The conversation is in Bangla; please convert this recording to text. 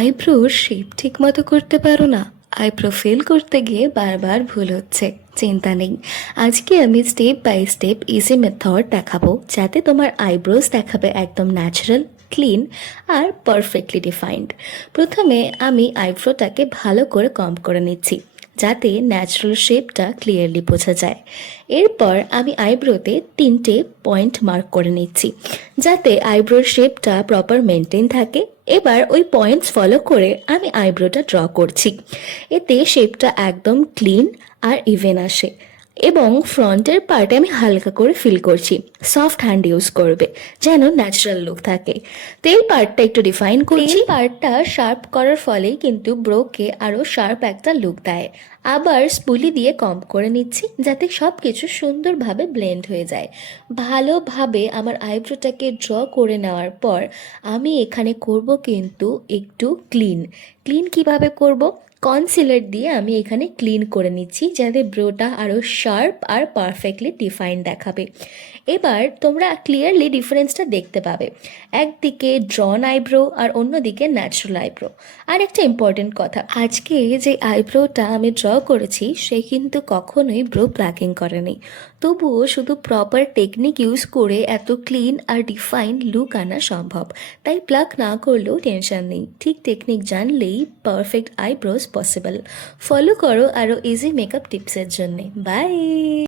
আইব্রোর শেপ ঠিক মতো করতে পারো না? আইব্রো ফিল করতে গিয়ে বারবার ভুল হচ্ছে। চিন্তা নেই, আজকে আমি step by step easy method দেখাবো যাতে তোমার আইব্রোস দেখাবে একদম ন্যাচারাল, ক্লিন আর পারফেক্টলি ডিফাইন্ড। প্রথমে আমি আইব্রোটাকে ভালো করে কম্ব করে নিচ্ছি যাতে ন্যাচারাল শেপটা ক্লিয়ারলি বোঝা যায়। এরপর আমি আইব্রোতে 3টে পয়েন্ট মার্ক করে নিচ্ছি যাতে আইব্রোর শেপটা প্রপার মেনটেন থাকে। এবার ওই পয়েন্টস ফলো করে আমি আইব্রোটা ড্র করছি। এতে শেপটা একদম ক্লিন আর ইভেন আসে। এবং ফ্রন্টের পার্টে আমি হালকা করে ফিল করছি, সফট হ্যান্ড ইউজ করবে যেন ন্যাচারাল লুক থাকে। তেল পার্টটা একটু ডিফাইন করছি। পার্টটা শার্প করার ফলেই কিন্তু ব্রোকে আরও শার্প একটা লুক দেয়। আবার স্পুলি দিয়ে কম্ব করে নিচ্ছি যাতে সব কিছু সুন্দরভাবে ব্লেন্ড হয়ে যায়। ভালোভাবে আমার আইব্রোটাকে ড্র করে নেওয়ার পর আমি এখানে করব কিন্তু একটু ক্লিন। ক্লিন কিভাবে করব? কনসিলার দিয়ে আমি এখানে ক্লিন করে নিচ্ছি যাতে ব্রোটা আরও শার্প আর পারফেক্টলি ডিফাইন দেখাবে। এবার তোমরা ক্লিয়ারলি ডিফারেন্সটা দেখতে পাবে, একদিকে ড্রন আইব্রো আর অন্যদিকে ন্যাচারাল আইব্রো। আর একটা ইম্পর্টেন্ট কথা, আজকে যে আইব্রোটা আমি ড্র করেছি সে কিন্তু কখনোই ব্রো প্লাকিং করেনি। তবুও শুধু প্রপার টেকনিক ইউজ করে এত ক্লিন আর ডিফাইন্ড লুক আনা সম্ভব। তাই প্লাক না করলেও টেনশন নেই, ঠিক টেকনিক জানলেই পারফেক্ট আইব্রোস পসিবল। ফলো করো আরও ইজি মেকআপ টিপসের জন্যে। বাই।